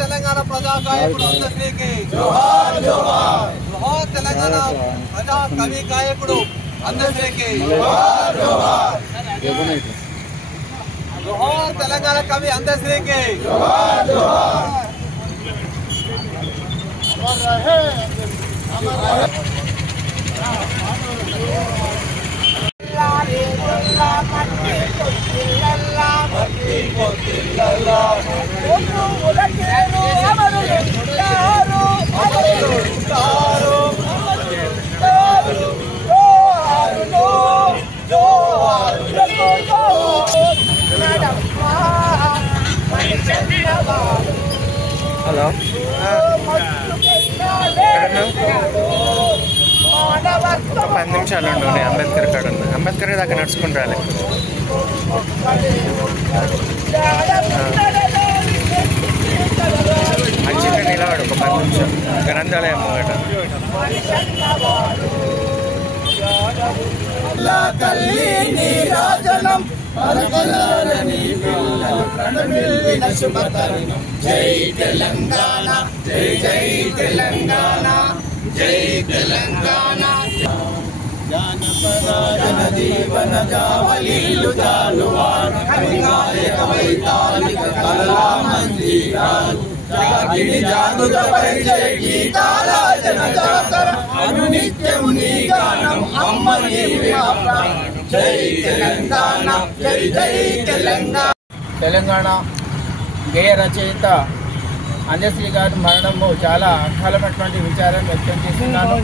తెలంగాణ ప్రజా గాయకుడు అందశ్రీకి జోహార్ జోహార్. జోహార్ తెలంగాణ ప్రజా కవి గాయకుడు అందశ్రీకి జోహార్ జోహార్. జోహార్ తెలంగాణ కవి అందశ్రీకి జోహార్ జోహార్. అమర్ రహే అమర్ రహే. హలో ఒక 10 నిమిషాలు ఉండు. అంబేద్కర్ కాడ ఉన్నా. అంబేద్కర్ దాకా నడుచుకుని రాలే. మంచిగా నిలబడు ఒక 10 నిమిషాలు. గ్రంథాలయం ముంగట జై తెలంగాణ జై జై తెలంగాణ జై తెలంగాణ. జానపద జనజీవన జావలీలు జాలువారు కవిగాయక వైతాళిక కళా మందిరాలు జాగిని జాగృత పరిచయ గీతాల జనజాతర అనునిత్యం నీ గానం అమ్మ నీ వ్యాపారం. జై తెలంగాణ జై జై తెలంగాణ. తెలంగాణ గేయ రచయిత అందశ్రీ గారి మరణము చాలా అకాలమైనటువంటి విచారం వ్యక్తం చేస్తున్నాను.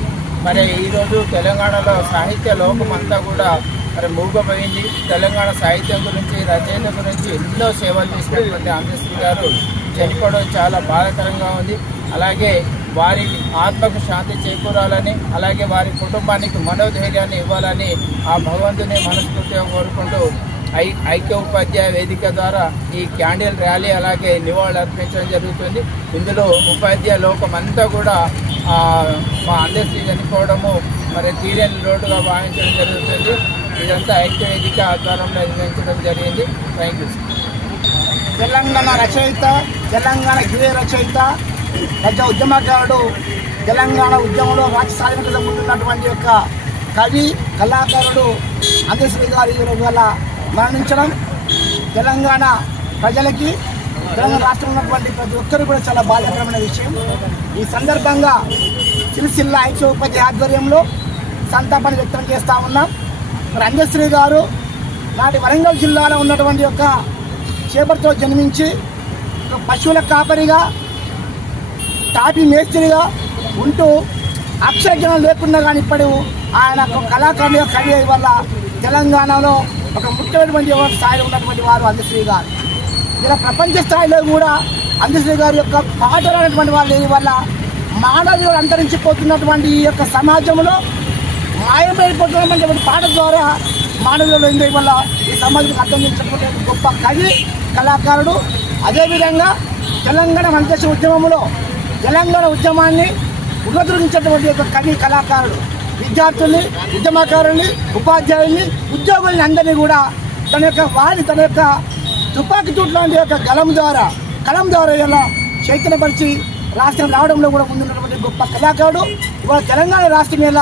మరి ఈరోజు తెలంగాణలో సాహిత్య లోకం అంతా కూడా మరి మూగపోయింది. తెలంగాణ సాహిత్యం గురించి రచయిత గురించి ఎన్నో సేవలు చేసినటువంటి అందశ్రీ గారు చనిపోవడం చాలా బాధాకరంగా ఉంది. అలాగే వారి ఆత్మకు శాంతి చేకూరాలని, అలాగే వారి కుటుంబానికి మనోధైర్యాన్ని ఇవ్వాలని ఆ భగవంతుని మనస్ఫూర్తిగా కోరుకుంటూ ఐక్య ఉపాధ్యాయ వేదిక ద్వారా ఈ క్యాండిల్ ర్యాలీ అలాగే నివాళులు అర్పించడం జరుగుతుంది. ఇందులో ఉపాధ్యాయ లోకం అంతా కూడా మా అందశ్రీ చనిపోవడము మరి తీరని లోటుగా భావించడం జరుగుతుంది. ఇదంతా ఐక్య వేదిక ఆధ్వర్యంలో నిర్వహించడం జరిగింది. Thank you. తెలంగాణ రచయిత, తెలంగాణ గేయ రచయిత, పెద్ద ఉద్యమకారుడు, తెలంగాణ ఉద్యమంలో రాష్ట్ర సాధనకు ముందున్నటువంటి యొక్క కవి కళాకారుడు అందశ్రీ గారి వల్ల మరణించడం తెలంగాణ ప్రజలకి, తెలంగాణ రాష్ట్రంలో ఉన్నటువంటి ప్రతి ఒక్కరు కూడా చాలా బాధాకరమైన విషయం. ఈ సందర్భంగా సిరిసిల్ల ఐక్య ఉపాధ్యాయ ఆధ్వర్యంలో సంతాపాన్ని వ్యక్తం చేస్తూ ఉన్నాం. మరి అందశ్రీ గారు నాటి వరంగల్ జిల్లాలో ఉన్నటువంటి యొక్క చేపర్తో జన్మించి ఒక పశువుల కాపరిగా, తాపి మేస్త్రిగా ఉంటూ అక్షరజ్ఞానం లేకుండా కానీ ఇప్పుడు ఆయన కళాకారుడిగా కవి వల్ల తెలంగాణలో ఒక ముఖ్యమైనటువంటి స్థాయిలో ఉన్నటువంటి వారు అందశ్రీ గారు. ఇలా ప్రపంచ స్థాయిలో కూడా అందశ్రీ గారి యొక్క పాటలు అనేటువంటి వాళ్ళు లేని వల్ల మానవులు అంతరించిపోతున్నటువంటి ఈ యొక్క సమాజంలో మాయమైపోతున్నటువంటి పాట ద్వారా మానవులు ఎందు వల్ల ఈ సమాజానికి అర్థం చేసినటువంటి గొప్ప కవి కళాకారుడు. అదేవిధంగా తెలంగాణ వందేశ ఉద్యమంలో తెలంగాణ ఉద్యమాన్ని ఉన్నతరించినటువంటి యొక్క కవి కళాకారుడు. విద్యార్థుల్ని, ఉద్యమకారుల్ని, ఉపాధ్యాయుల్ని, ఉద్యోగుల్ని అందరినీ కూడా తన యొక్క తుపాకీ తూట్ లాంటి యొక్క కలం ద్వారా ఇలా చైతన్యపరిచి రాష్ట్రం రావడంలో కూడా ముందున్నటువంటి గొప్ప కళాకారుడు. ఇవాళ తెలంగాణ రాష్ట్రం మీద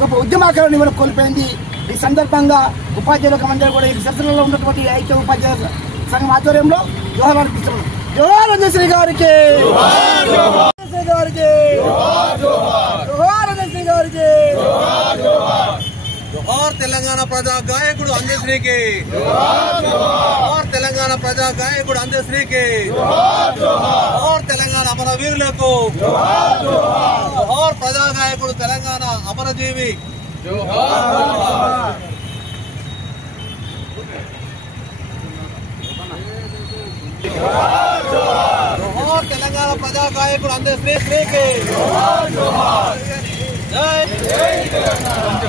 గొప్ప ఉద్యమకారుని ఇవాళ కోల్పోయింది. ఈ సందర్భంగా ఉపాధ్యాయులకు అందరూ కూడా ఈ సరసనలో ఉన్నటువంటి ఐక్య ఉపాధ్యాయ సంఘం ఆధ్వర్యంలో జోహార్ అర్పిస్తున్నాం. జోహార్ అందశ్రీ గారికి, గారికి జోహార్ అందశ్రీ గారికి. జోహార్ తెలంగాణ ప్రజా గాయకుడు అందశ్రీకి జోహార్. తెలంగాణ ప్రజా గాయకుడు అందశ్రీకి జోహార్. తెలంగాణ అమరవీరులకు జోహార్. ప్రజా గాయకుడు తెలంగాణ అమరజీవి జోహార్. జోహార్ తెలంగాణ ప్రజా గాయకుడు అందశ్రీకి జై